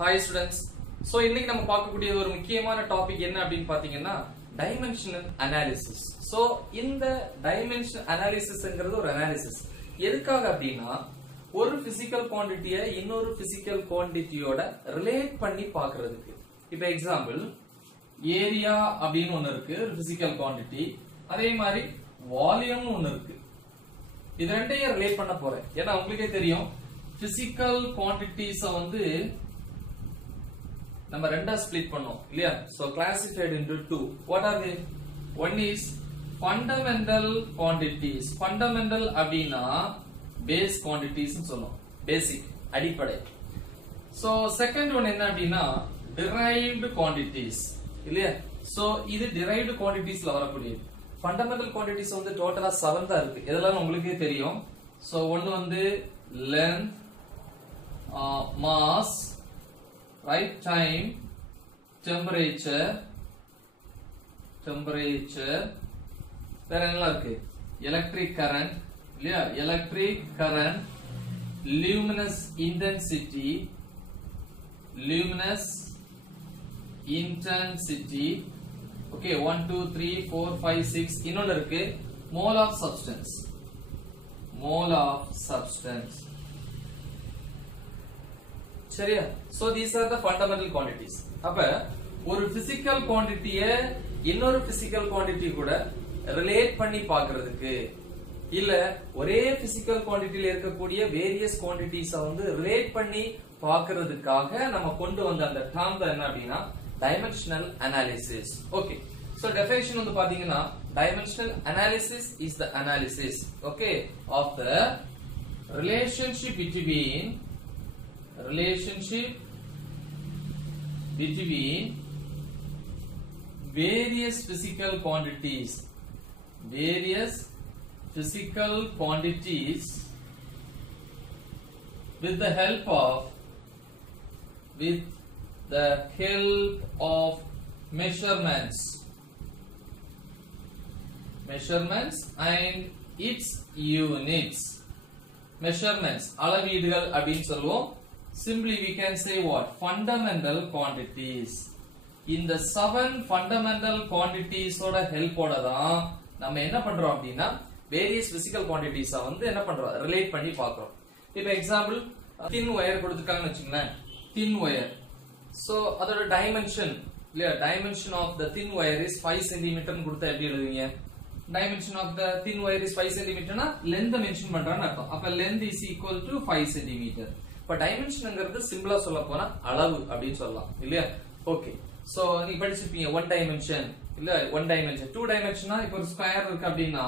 Hi students. So இன்னைக்கு நம்ம பார்க்கக்கூடிய ஒரு முக்கியமான டாபிக் என்ன அப்படின்னு பாத்தீங்கன்னா டைமென்ஷனல் அனாலிசிஸ். சோ இந்த டைமென்ஷன் அனாலிசிஸ்ங்கிறது ஒரு அனாலிசிஸ் எதுக்காக அப்படின்னா ஒரு பிசிக்கல் குவாண்டிட்டியை இன்னொரு பிசிக்கல் குவாண்டிட்டியோட ரிலேட் பண்ணி பார்க்கிறதுக்கு. இப்ப எக்ஸாம்பிள் ஏரியா அப்படின்னு ஒன்னு இருக்கு, ஒரு பிசிக்கல் குவாண்டிட்டி. அதே மாதிரி வால்யூம் ஒன்னு இருக்கு. இது ரெண்டையும் ரிலேட் பண்ண போறேன். ஏன்னா உங்களுக்கே தெரியும் பிசிக்கல் குவாண்டிட்டிஸ் வந்து நம்ம ரெண்டா ஸ்ப்ளிட் பண்ணோம் இல்லையா? So classified into two. What are they? One is fundamental quantities. Fundamental அப்படின்னா பேஸ் குவாண்டிட்டிஸ் சொல்லுவோம். பேசிக், அடிப்படை. சோ செகண்ட் ஒன் என்ன அப்படின்னா derived quantities இல்லையா? சோ இது derived quantitiesல வரக்கூடியது. ஃபண்டமெண்டல் குவாண்டிட்டிஸ் வந்து டோட்டலா 7 தான் இருக்கு. இதெல்லாம் உங்களுக்கே தெரியும். சோ ஒன்னு வந்து length, mass, right time, temperature, வேற என்ன இருக்கு? எலக்ட்ரிக் கரண்ட் இல்லையா? Electric current, luminous intensity, okay, 1 2 3 4 5 6. இன்னொன்னு இருக்கு mole of substance. சரியா? so these are the fundamental quantities. அப்ப ஒரு பிசிக்கல் குவாண்டிட்டிய இன்னொரு பிசிக்கல் குவாண்டிட்டி கூட ரிலேட் பண்ணி பார்க்கிறதுக்கு, இல்ல ஒரே பிசிக்கல் குவாண்டிட்டில இருக்கக்கூடிய வேரியஸ் குவாண்டிட்டிஸ வந்து ரிலேட் பண்ணி பார்க்கிறதுக்காக நம்ம கொண்டு வந்த அந்த டேர்ம் தான் என்ன அப்படின்னா dimensional analysis. Okay, so definition வந்து பாத்தீங்கன்னா dimensional analysis is the analysis, okay, of the relationship between various physical quantities with the help of measurements and its units. measurements அளவீடுகள் அப்படினு சொல்லுவோம். simply we can say what? fundamental quantities. இந்த 7 fundamental quantities ஓட ஹெல்ப்போட தான் நம்ம என்ன பண்றோம் அப்படினா various physical quantities வந்து என்ன பண்றோம்? ரிலேட் பண்ணி பார்க்கறோம். இப்போ எக்ஸாம்பிள் thin wire கொடுத்திருக்காங்கன்னு வெச்சுங்களேன். thin wire. so அதோட டைமென்ஷன் இல்லையா? Dimension of the thin wire is 5 cm ன்னு கொடுத்தா எப்படி எழுதுவீங்க? dimension of the thin wire is 5 cm னா length மென்ஷன் பண்றான்னு அர்த்தம். அப்ப length is equal to 5 cm. இப்ப டைமென்ஷன்ங்கிறது சிம்பிளா சொல்ல போனா அளவு அப்படினு சொல்லலாம் இல்லையா? ஓகே, சோ நீ படிச்சிருப்பீங்க 1 டைமென்ஷன் இல்ல 1 டைமென்ஷன் 2 டைமென்ஷனா இப்போ ஒரு ஸ்கொயர் இருக்கு அப்படினா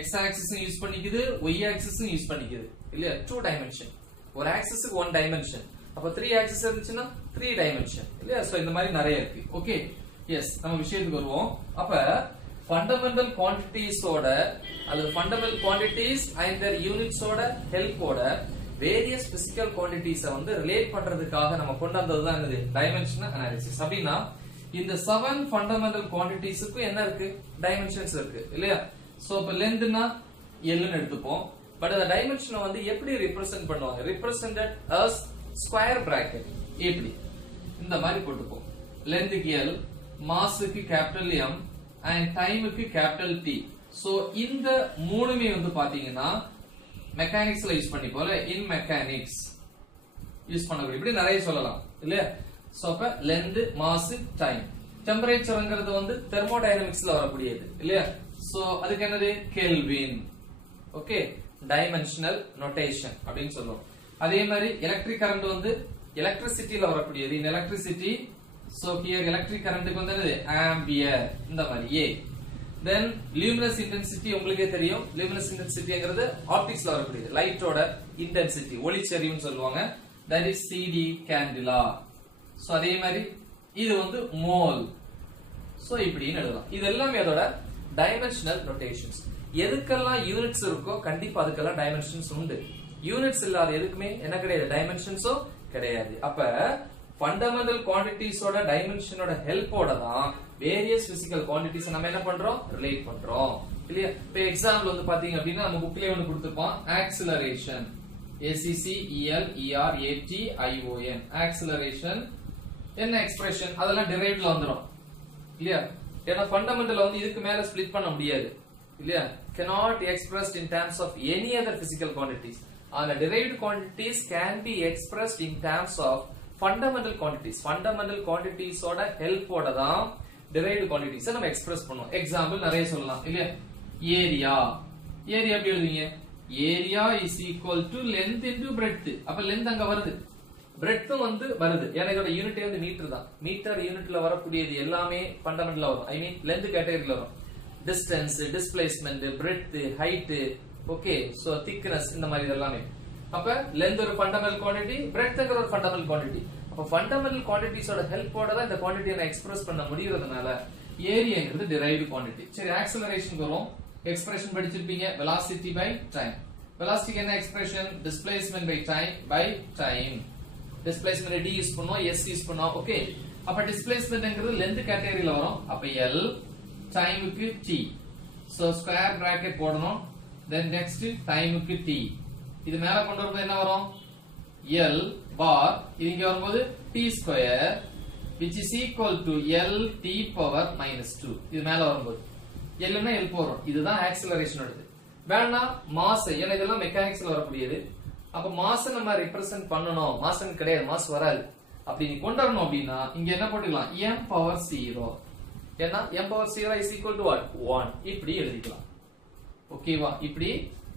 x ஆக்சிஸும் யூஸ் பண்ணிக்குது, y ஆக்சிஸும் யூஸ் பண்ணிக்குது இல்லையா? 2 டைமென்ஷன். ஒரு ஆக்சிஸ்க்கு 1 டைமென்ஷன். அப்ப 3 ஆக்சிஸ் இருந்துச்சுனா 3 டைமென்ஷன் இல்லையா? சோ இந்த மாதிரி நிறைய இருக்கு. ஓகே, எஸ், நம்ம விஷயத்துக்கு வருவோம். அப்ப fundamental quantities ஓட அல்லது fundamental quantities and their units ஓட ஹெல்ப் ஓட various physical quantities வந்து ரிலேட் பண்றதுக்காக நம்ம கொண்டு வந்தது தான் என்னது? Dimensional analysis. அப்படினா இந்த 7 fundamental quantitiesக்கு என்ன இருக்கு? டைமென்ஷன்ஸ் இருக்கு இல்லையா? சோ இப்ப லென்த்னா L ன்னு எடுத்துப்போம். பட் அந்த டைமென்ஷனை வந்து எப்படி ரெப்ரசன்ட் பண்ணுவாங்க? represented as square bracket. இப்படி இந்த மாதிரி போட்டுப்போம். லென்த்க்கு L, mask capital M and டைமுக்கு கேபிட்டல் T. சோ இந்த மூணுமே வந்து பாத்தீங்கன்னா மெக்கானிக்ஸ்ல யூஸ் பண்ணிப்போல, இன் மெக்கானிக்ஸ் யூஸ் பண்ணக்கூடிய இப்படி நிறைய சொல்லலாம் இல்லையா? சோ அப்ப லென்த், மாஸ், டைம். டெம்பரேச்சர்ங்கிறது வந்து தெர்மோடைனமிக்ஸ்ல வரக்கூடியது இல்லையா? சோ அதுக்கு என்னது? கெல்வின். ஓகே, டைமென்ஷனல் நோட்டேஷன் அப்படினு சொல்லுவோம். அதே மாதிரி எலக்ட்ரிக் கரண்ட் வந்து எலக்ட்ரிசிட்டில வரக்கூடியது. இன் electricity, so here electric current க்கு வந்து என்னது? ampere. இந்த மாதிரி A. then luminous intensity உங்களுக்கே தெரியும். luminous intensityங்கிறது ஆப்டிக்ஸ்ல வரக்கூடியது. லைட்டோட இன்டென்சிட்டி, ஒளிச்செறிவுன்னு சொல்லுவாங்க. that is CD candela. so அதே மாதிரி இது வந்து mole. so இப்படின்னு எழுதலாம். இது எல்லாமே அதோட டைமென்ஷனல் நோட்டேஷன்ஸ். எதுக்கெல்லாம் யூனிட்ஸ் இருக்கோ கண்டிப்பா அதுக்கெல்லாம் டைமென்ஷன்ஸ் உண்டு. யூனிட்ஸ் இல்லாத எதுக்குமே என்ன கிடையாது? டைமென்ஷன்ஸோ கிடையாது. அப்ப ஃபண்டமெண்டல் குவாண்டிட்டிஸோட டைமென்ஷனோட ஹெல்ப்போட தான் வேரியஸ் பிசிக்கல் குவாண்டிட்டிஸ் நம்ம என்ன பண்றோம்? ரிலேட் பண்றோம் இல்லையா? இப்போ எக்ஸாம்பிள் வந்து பாத்தீங்க அப்படின்னா நம்ம புக்லயே ஒன்னு கொடுத்திருப்போம், ஆக்சிலரேஷன் acceleration acceleration என்ன எக்ஸ்பிரஷன் அதெல்லாம் டெரைவ்ட்ல வந்துரும் இல்லையா ஏன்னா ஃபண்டமெண்டல் வந்து இதுக்கு மேல ஸ்ப்ளிட் பண்ண முடியாது இல்லையா cannot expressed in terms of any other physical quantities and derived quantities can be expressed in terms of fundamental quantities ஓட ஹெல்ப் ஓட தான் derived quantities நம்ம எக்ஸ்பிரஸ் பண்ணுவோம் எக்ஸாம்பிள் நிறைய சொல்லலாம் இல்லையா ஏரியா எப்படி எழுதுவீங்க area is equal to length into breadth அப்ப length அங்க வருது breadth வந்து வருது ஏன்னா இதோட யூனிட் வந்து மீட்டர் தான் மீட்டர் யூனிட்ல வரக்கூடியது எல்லாமே ஃபண்டமெண்டலா வரும் ஐ மீன் length கேட்டகரியில வரும் distance displacement breadth height okay so thickness இந்த மாதிரி எல்லாமே அப்ப length ஒரு ஃபண்டமெண்டல் குவாண்டிட்டி breadthங்கற ஒரு ஃபண்டமெண்டல் குவாண்டிட்டி அப்ப ஃபண்டமெண்டல் குவாண்டிட்டிஸ் ஓட ஹெல்ப் ஓட தான் இந்த குவாண்டிட்டியை நான் எக்ஸ்பிரஸ் பண்ண முடியறதுனால ஏரியாங்கிறது derived quantity சரி ஆக்ஸலரேஷன் வரும் எக்ஸ்பிரஷன் படிச்சிருப்பீங்க velocity by time velocity என்ன expression displacement by time displacement d use பண்ணுவோம் s யூஸ் பண்ணுவோம் ஓகே அப்ப டிஸ்பிளேஸ்மென்ட்ங்கிறது length கேட்டகரியில வரும் அப்ப l டைமுக்கு t சோ ஸ்கொயர் பிராக்கெட் போடணும் then next டைமுக்கு t இது மேல கொண்டு வரும்போது என்ன வரும் l bar இது இங்க வரும்போது t square which is equal to l t power minus 2 இது மேல வரும்போது l னா l போறோம் இதுதான் ஆக்ஸலரேஷன் எடுத்து வேணா மாஸ் ஏன்னா இதெல்லாம் மெக்கானிக்ஸ்ல வரக்கூடியது அப்ப மாஸ் நம்ம ரெப்ரசன்ட் பண்ணனும் மாஸ் கிடையாது மாஸ் வராது அப்படி நீ கொண்டு வரணும் அப்படினா இங்க என்ன போட்டுக்கலாம் m power 0 ஏன்னா m power 0 is equal to what 1 இப்படி எழுதிக்கலாம் ஓகேவா இப்படி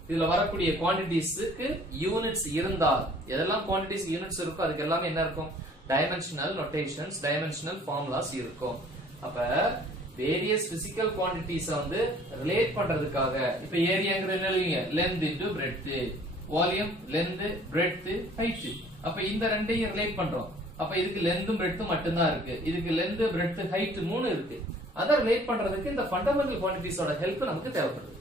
இதுல வரக்கூடிய குவாண்டிட்டிஸ்க்கு யூனிட்ஸ் இருந்தால் எதெல்லாம் குவாண்டிட்டிஸ் யூனிட்ஸ் இருக்கோ அதுக்கு எல்லாமே என்ன இருக்கும் டைமென்ஷனல் நோட்டேஷன்ஸ் டைமென்ஷனல் ஃபார்முலாஸ் இருக்கும் அப்ப வேரியஸ் பிசிக்கல் குவாண்டிட்டிஸ் வந்து ரிலேட் பண்றதுக்காக இப்ப ஏரியாங்கறது என்ன எழுதுவீங்க length into breadth volume length breadth height அப்ப இந்த ரெண்டையும் ரிலேட் பண்றோம் அப்ப இதுக்கு length breadth மட்டும் தான் இருக்கு இதுக்கு length breadth height மூணு இருக்கு அத ரிலேட் பண்றதுக்கு இந்த ஃபண்டமெண்டல் குவாண்டிட்டிஸோட ஹெல்ப் நமக்கு தேவைப்படுது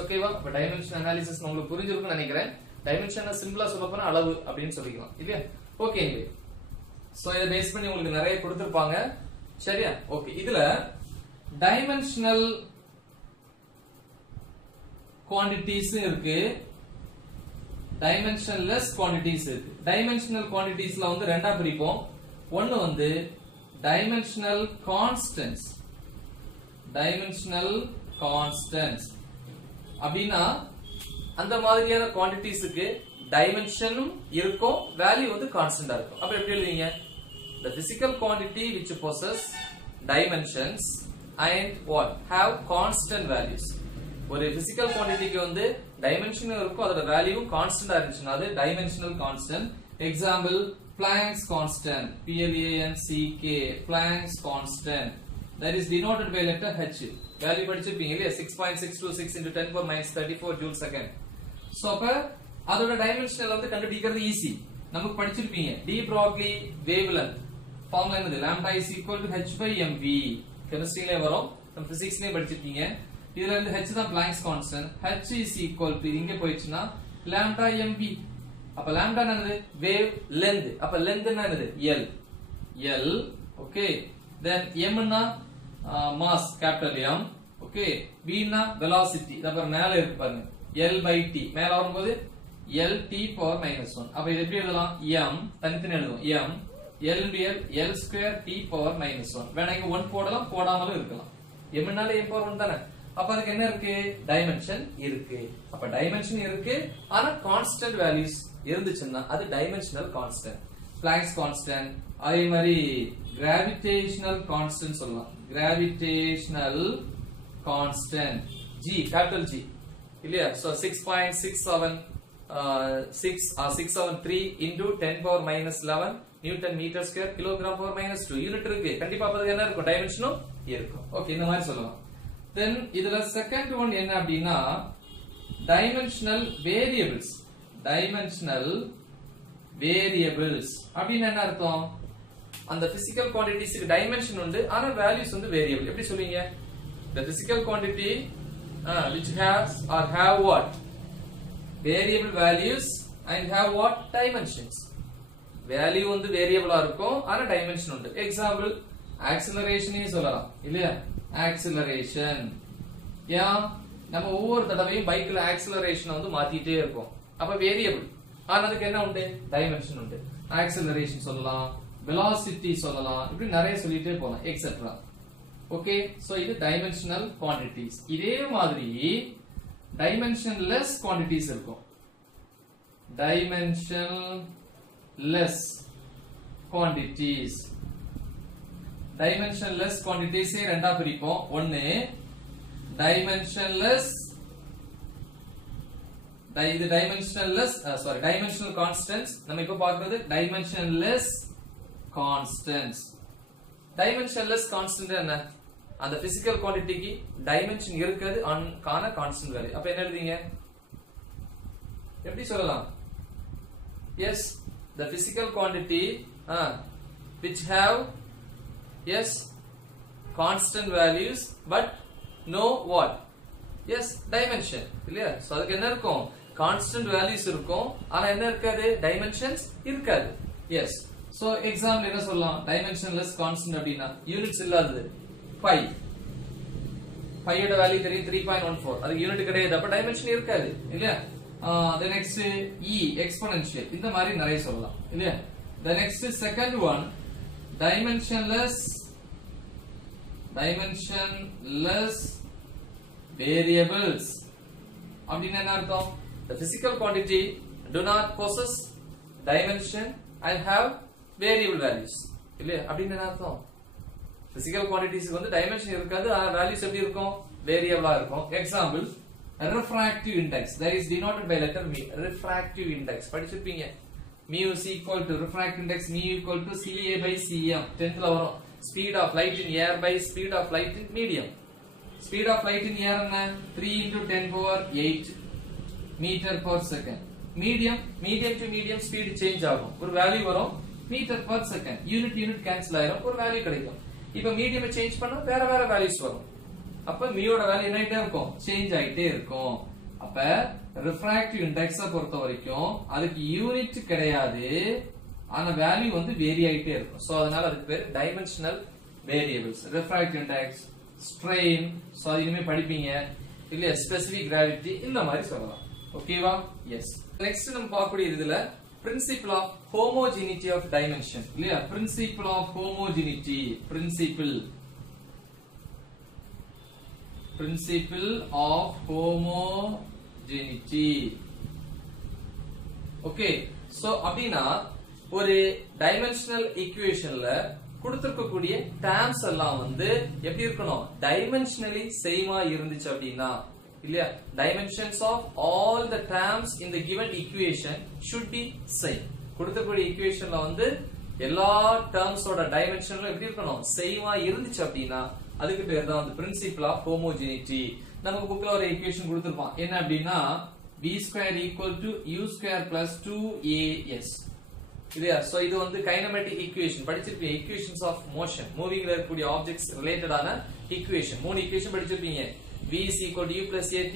ஓகேவா அப்ப டைமென்ஷன் அனாலிசிஸ் உங்களுக்கு புரிஞ்சிருக்கும்னு நினைக்கிறேன் டைமென்ஷனை சிம்பிளா சொல்லப்போனா அளவு அப்படினு சொல்லிக்கலாம் இல்லையா ஓகே சோ இத பேஸ் பண்ணி உங்களுக்கு நிறைய கொடுத்திருப்பாங்க சரியா ஓகே இதுல டைமென்ஷனல் குவாண்டிட்டிஸ் இருக்கு டைமென்ஷன்லெஸ் குவாண்டிட்டிஸ் இருக்கு டைமென்ஷனல் குவாண்டிட்டிஸ்ல வந்து ரெண்டா பிரிப்போம் ஒன்னு வந்து டைமென்ஷனல் கான்ஸ்டன்ட்ஸ் அப்படினா அந்த மாதிரியான குவாண்டிட்டிஸ்க்கு டைமென்ஷனும் இருக்கும் வேல்யூ வந்து கான்ஸ்டன்டா இருக்கும் அப்ப எப்படி எழுதுவீங்க the physical quantity which possess dimensions and what have constant values ஒரு physical quantityக்கு வந்து dimension இருக்கும் அதோட வேல்யூ கான்ஸ்டன்டா இருந்துச்சுனா அது dimensional constant example Planck's constant Planck's constant that is denoted by letter h value படிச்சிருப்பீங்க இல்லையா 6.626 into 10 power minus 34 joule second so அப்ப அதோட டைமென்ஷனல் வந்து கண்டுபிடிக்கிறது ஈஸி நமக்கு படிச்சிருப்பீங்க de Broglie wavelength ஃபார்முலா என்னது lambda is equal to h by mv கெமிஸ்ட்ரியிலே வரும் நம்ம பிசிக்ஸ்லயே படிச்சிருப்பீங்க இதுல இருந்து h தான் Planck's constant h is equal to இங்க போயிடுச்சுனா lambda mv அப்ப lambda என்னது wave length அப்ப length என்னது l ஓகே then m னா mass capital M okay v னா velocity அப்புற மேல இருக்கு பாருங்க l by t மேல வரும்போது l t power minus 1 அப்ப இது எப்படி எழுதலாம் m தனித்தனி எழுதுவோம் m l l square t power minus 1 வேணா இங்க 1 போடலாம் போடாமலும் இருக்கலாம் m னால m power 1 தானே அப்ப அதுக்கு என்ன இருக்கு டைமென்ஷன் இருக்கு அப்ப டைமென்ஷன் இருக்கு ஆனா கான்ஸ்டன்ட் வேல்யூஸ் இருந்துச்சுன்னா அது டைமென்ஷனல் கான்ஸ்டன்ட் Planck's constant அதே மாதிரி கிராவிடேஷனல் கான்ஸ்டன்ட் சொல்லலாம் gravitational constant g capital G இல்லையா so 6.673 into 10 power minus 11 Newton meter square kilogram power minus 2 unit இருக்கு கண்டிப்பா அதுக்கு என்ன இருக்கும் டைமென்ஷனும் இருக்கும் ஓகே இந்த மாதிரி சொல்லலாம் then இதுல செகண்ட் ஒன் என்ன அப்படினா டைமென்ஷனல் வேரியபிள்ஸ் அப்படினா என்ன அர்த்தம் அந்த பிசிக்கல் குவாண்டிட்டிஸ்க்கு டைமென்ஷன் உண்டு ஆனா வேல்யூஸ் வந்து வேரியபிள் எப்படி சொல்வீங்க the physical quantity which has or have what variable values and have what dimensions value வந்து வேரியபிளா இருக்கும் ஆனா டைமென்ஷன் உண்டு எக்ஸாம்பிள் ஆக்ஸலரேஷனே சொல்லலாம் இல்லையா ஆக்ஸலரேஷன் நம்ம ஒவ்வொரு தடவையும் பைக்ல ஆக்ஸலரேஷன் வந்து மாத்திட்டே இருக்கோம் அப்ப வேரியபிள் ஆனா அதுக்கு என்ன உண்டு டைமென்ஷன் உண்டு ஆக்சலரேஷன் சொல்லலாம் velocity சொல்லலாம் இப்படி நிறைய சொல்லிட்டே போலாம் எக்ஸெட்ரா ஓகே சோ இது டைமென்ஷனல் குவாண்டிட்டிஸ் இதே மாதிரி டைமென்ஷன்லெஸ் குவாண்டிட்டிஸ் இருக்கும் dimensionless quantities dimensionless quantities ரெண்டா பிரிப்போம் ஒன்னு dimensionless இது dimensionless sorry dimensional constants நம்ம இப்ப பார்க்கிறது dimensionless constants dimensionless constant என்ன அந்த physical quantityக்கு dimension இருக்குது காண constant வேல்யூ அப்ப என்ன எழுதுவீங்க எப்படி சொல்லலாம் yes the physical quantity which have yes constant values but no what yes dimension இல்லையா சோ அதுக்கு என்ன இருக்கும் constant values இருக்கும் ஆனா என்ன இருக்காது dimensions இருக்காது yes so example என்ன சொல்லலாம் dimensionless constant அப்படினா units இல்லாதது pi யோட வேல்யூ தெரியும் 3.14 அதுக்கு யூனிட் கிடையாது அப்ப dimension இருக்காது இல்லையா the next e exponential இந்த மாதிரி நிறைய சொல்லலாம் இல்லையா the next second one dimensionless variables அப்படினா என்ன அர்த்தம் the physical quantity do not possess dimension and have variable values இல்லையா அப்படினா என்ன அர்த்தம் physical quantities வந்து dimension இருக்காது ஆனா values எப்படி இருக்கும் variable இருக்கும் example refractive index that is denoted by letter mu refractive index படிச்சிருப்பீங்க mu is equal to refractive index mu equal to ca by cm 10th ல வரும் speed of light in air by speed of light in medium speed of light in air என்ன 3 into 10 power 8 meter per second medium to medium speed change ஆகும் ஒரு value வரும் meter per second unit cancel ஆயிரும் ஒரு value கிடைக்கும் இப்போ medium change பண்ணா வேற வேல்யூஸ் வரும் அப்ப மியோட வேல்யூ என்ன ஆயிட்டே இருக்கும் சேஞ்ச் ஆயிட்டே இருக்கும் அப்ப ரிஃப்ராக்டிவ் இண்டெக்ஸ பொறுத்த வரைக்கும் அதுக்கு யூனிட் கிடையாது ஆனா வேல்யூ வந்து வேரி ஆயிட்டே இருக்கும் சோ அதனால அதுக்கு பேர் dimensional variables refractive index strain so இனிமே படிப்பீங்க இல்ல ஸ்பெசிபிக் கிராவிட்டி இந்த மாதிரி சொல்லலாம் ஓகேவா எஸ் நெக்ஸ்ட் நம்ம பார்க்கக்கூடிய இதுல principle of homogeneity of dimension இல்லையா principle of homogeneity principle of homogeneity okay so அப்படினா ஒரு டைமென்ஷனல் ஈக்குவேஷன்ல கொடுத்திருக்கக்கூடிய டேர்ம்ஸ் எல்லாம் வந்து எப்படி இருக்கணும் டைமென்ஷனலி சேமா இருந்துச்சு அப்படினா இல்லையா dimensions of all the terms in the given equation should be same கொடுத்திருக்கக்கூடிய ஈக்குவேஷன்ல வந்து எல்லா டேர்ம்ஸோட டைமென்ஷன்ல எப்படி இருக்கணும் சேமா இருந்துச்சு அப்படினா அதுக்கு பேர் தான் வந்து principle of homogeneity நமக்கு புக்ல ஒரு ஈக்குவேஷன் கொடுத்திருப்பான் என்ன அப்படினா v square equal to u square plus 2as இல்லையா சோ இது வந்து கைனமேட்டிக் ஈக்குவேஷன் படிச்சிருப்பீங்க ஈக்குவேஷன்ஸ் ஆஃப் மோஷன் மூவிங்ல இருக்கக்கூடிய ஆப்ஜெக்ட்ஸ் ரிலேட்டடான ஈக்குவேஷன் மூணு ஈக்குவேஷன் படிச்சிருப்பீங்க v is equal to u plus at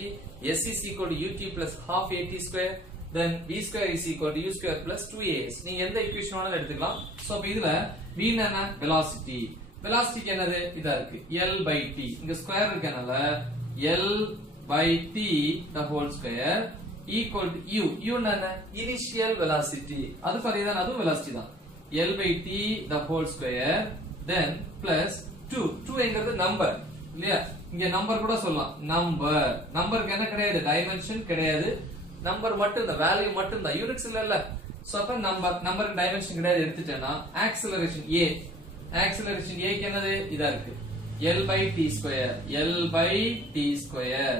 s is equal to ut plus half at square then v square is equal to u square plus 2as நீங்க எந்த equation வேணாலும் எடுத்துக்கலாம் so அப்ப இதுல v என்ன velocity velocity என்னது இதா இருக்கு l by t இங்க ஸ்கொயர் இருக்கனால l by t the whole square equal to u என்ன initial velocity அது சரிதான் அதுவும் velocity தான் l by t the whole square then plus 2 என்கிறது நம்பர் இல்லையா இங்க நம்பர் கூட சொல்லலாம் நம்பருக்கு என்ன கிடையாது டைமென்ஷன் கிடையாது நம்பர் மட்டும் தான் வேல்யூ மட்டும் தான் யூனிட்ஸ் இல்ல சோ அப்ப நம்பருக்கு டைமென்ஷன் கிடையாது எடுத்துட்டேன்னா ஆக்ஸலரேஷன் a க்கு என்னது இதா இருக்கு l by t square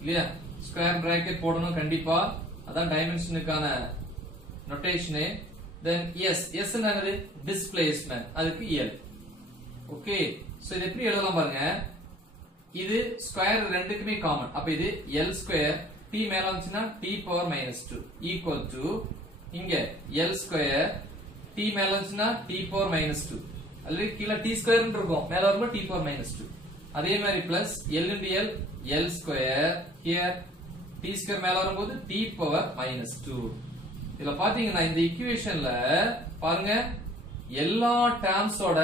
இல்லையா ஸ்கொயர் பிராக்கெட் போடணும் கண்டிப்பா அதான் டைமென்ஷனுக்கான நோட்டேஷன் then s என்னது டிஸ்பிளேஸ்மென்ட் அதுக்கு l ஓகே சோ இது எப்படி எழுதலாம் பாருங்க இது ஸ்கொயர் ரெண்டுக்குமே காமன் அப்ப இது l ஸ்கொயர் t மேல வந்துச்சுனா t பவர் -2 ஈக்குவல் டு இங்க l ஸ்கொயர் t மேல வந்துச்சுனா t பவர் -2 அல்லது கீழ t ஸ்கொயர் ன்னு இருக்கும் மேல வரும்போது t பவர் -2 அதே மாதிரி plus l into l square here t square மேல வரும்போது t பவர் -2 இதுல பாத்தீங்கன்னா இந்த ஈக்குவேஷன்ல பாருங்க எல்லா டேர்ம்ஸோட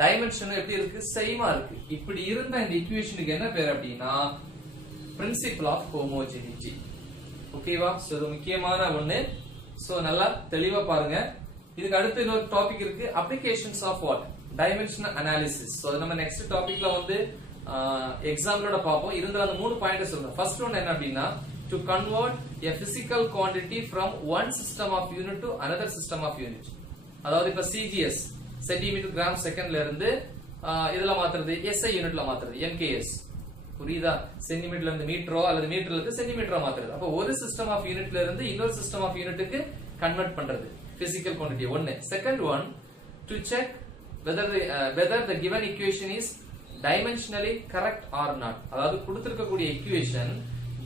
டைமென்ஷன் எப்படி இருக்கு சேமா இருக்கு இப்படி இருந்த இந்த ஈக்குவேஷனுக்கு என்ன பேர் அப்படினா principle of homogeneity ஓகேவா சோ இது முக்கியமான ஒண்ணு சோ நல்லா தெளிவா பாருங்க. இதுக்கு அடுத்து இன்னொரு டாபிக் இருக்கு, applications of what dimensional analysis. So நம்ம நெக்ஸ்ட் டாபிக்ல வந்து எக்ஸாம்பிளோட பாப்போம். இருந்தாலும் அந்த 3 பாயிண்ட் சொல்றேன். ஃபர்ஸ்ட் ஒன் என்ன அப்படின்னா, to convert a physical quantity from one system of unit to another system of unit. அதாவது இப்ப CGS சென்டிமீட்டர் கிராம் செகண்ட்ல இருந்து இதெல்லாம் மாத்துறது SI யூனிட்ல மாத்துறது MKS. புரியுதா? சென்டிமீட்டர்ல இருந்து மீட்டரோ அல்லது மீட்டர்ல இருந்து சென்டிமீட்டரா மாத்துறது. அப்ப ஒரு சிஸ்டம் ஆஃப் யூனிட்ல இருந்து இன்னொரு சிஸ்டம் ஆஃப் யூனிட்டுக்கு கன்வெர்ட் பண்றது பிசிக்கல் குவாண்டிட்டி ஒன்னு. Second one, to check whether the given equation is dimensionally correct or not. அதாவது கொடுத்திருக்கக்கூடிய ஈக்குவேஷன்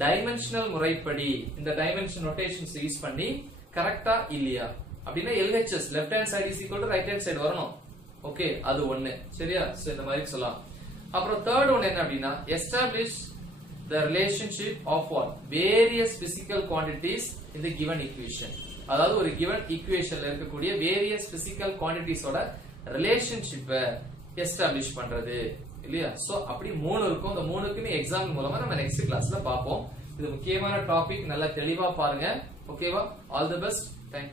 டைமென்ஷனல் முறைப்படி இந்த டைமென்ஷன் நோட்டேஷன்ஸ் யூஸ் பண்ணி கரெக்ட்டா இல்லையா அப்படினா LHS left hand side is equal to right hand side வரணும். ஓகே, அது ஒன்னு. சரியா? சோ இந்த மாதிரி சொல்லலாம். அப்புறம் தேர்ட் ஒன் என்ன அப்படினா, establish the relationship of what various physical quantities in the given equation. அதாவது ஒரு given equationல இருக்கக்கூடிய various physical quantities ஓட ரிலேஷன்ஷிப்பை எஸ்டாப்லிஷ் பண்றது இல்லையா? சோ அப்படி 3 இருக்கும். இந்த 3க்குமே எக்ஸாம்பிள் மூலமா நம்ம நெக்ஸ்ட் கிளாஸ்ல பாப்போம். இது முக்கியமான டாபிக், நல்லா தெளிவா பாருங்க. ஓகேவா? All the best.